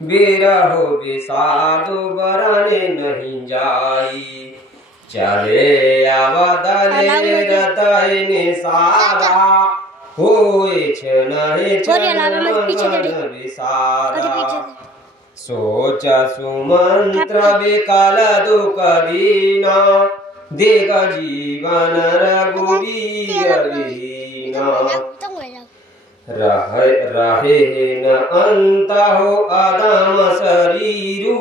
बिरहो विषादु बरने नहीं जाई चले आवदले रतई निसादा होए नहीं चल विषादा सोच सुमंत्र विकल दुख दीना दिग जीवन रघुवीर लीना रहे न अंत हो अदम शरीरु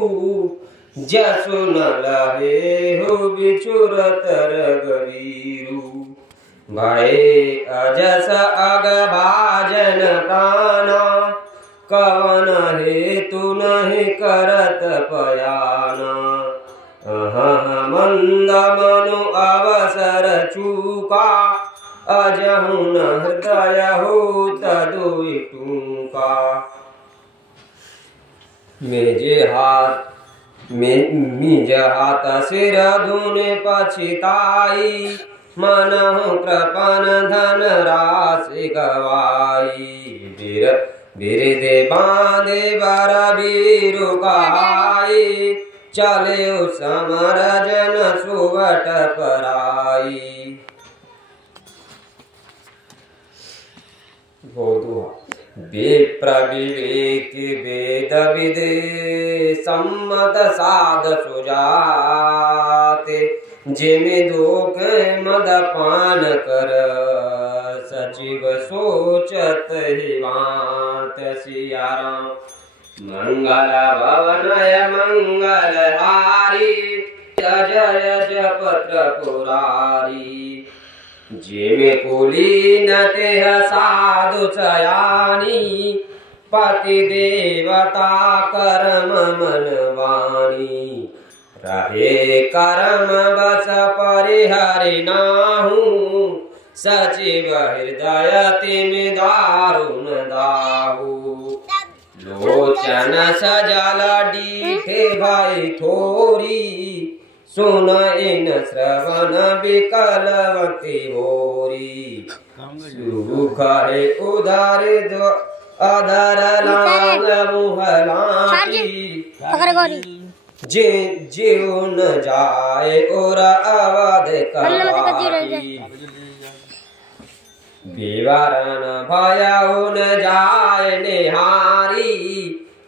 जसु न लहे हो बिचुर तर गरीरु भय अजस अग भाजन प्राणा कवन हेतु नहीं करत पयाना मंद मनु अवसर चूका अजहु न हृदय हो तदुई टूका मिज हाथ सिर धुने पछिताई मनहु कृपन धन राशि गवाई बिरदे बांधे बर बीरु कहाई चले समर जन सुवट पराई विप्र विवेक वेद विदे सम्मत साध सुजाते जिमि दुख मद पान कर सचिव सोचत हिवांत सिया राम मंगल भवनय मंगल हारी जय जपत्र पुरारी जिमि कुलीन तेह साधु सयानी पति देवता कर्म मनवानी रहे कर्म बस परिहरि नाहु सचिव हृदय तिमि दारुण दाहु लोचन सजल डीठे भई थोरी सुन इन श्रवण विकलवती होरी सुख है उधर दो अधर लांग मुहलाटी जीव न जाए और अवध कपाटी विवरण भयउ न जाए निहारी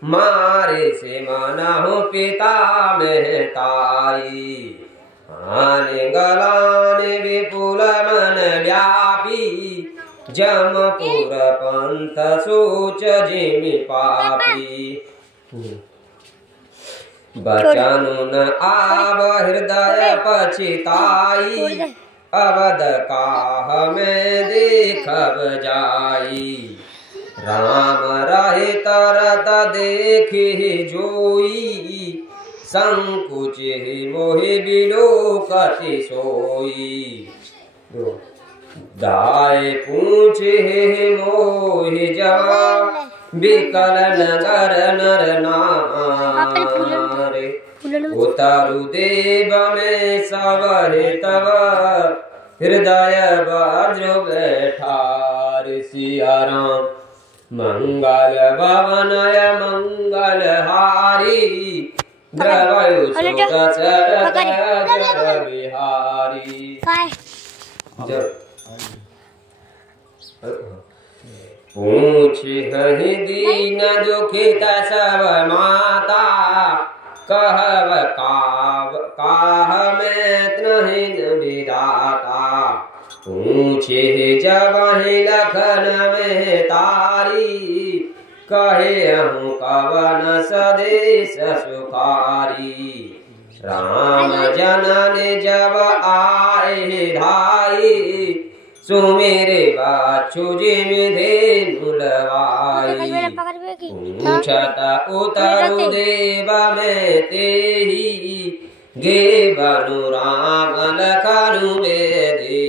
मारे से मनहु पिता मेहताई आने गलाने विपुल मन व्यापी जमपुर पंथ सोच जिमि पापी बचनु न आव हृदय पछिताई अवध काह में देखब जाई राम रहे तरत देखि जोई संकुच मोहि बिलोकति सोई दाय पूछे मोहि जवा विकल नगर नर नारे उतरु देव में सब तव हृदय वज्र बैठार सिया राम मंगल भवनय मंगल हारी द्रवयु सुत शरद जर विहारी पूछ हहि दीन दुखित सब माता कहब काह में नहीं विधाता पूछे जब लखन में तारी कहे हूँ कवन सदेश सुखारी राम जनन जब आए धाई सुमेरे बाछु जिमि धेनु लवाई पूछत उतरु देव में तेहि गे बनु राम लखनु देहि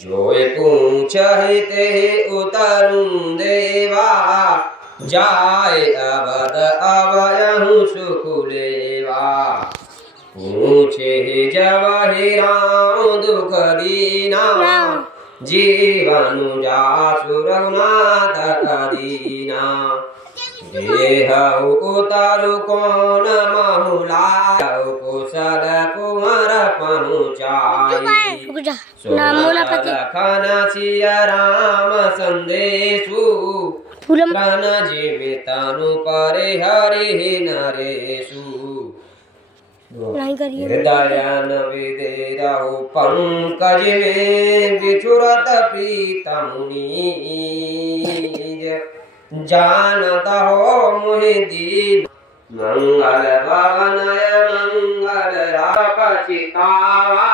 जोय पूछहि ते उतरु देवा जाय अवध अवयहु सुख लेवा पूछे जब हे राम दुख दीना जीवन जासु रघुनाथ कदीना देह उतारु कौन महुला कुशल कुंवर पहुँचाई खाना सिया राम संदेशु प्राण जीवितानु परे हरि नरेशु हृदयान विदेरहु पंकज में बिछुरत प्रीता मुनि जानत हो मुहि दीन मंगल भवनय मंगल रापचितावा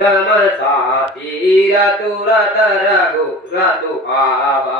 तमसा तीर तुरत रघु रतु आवा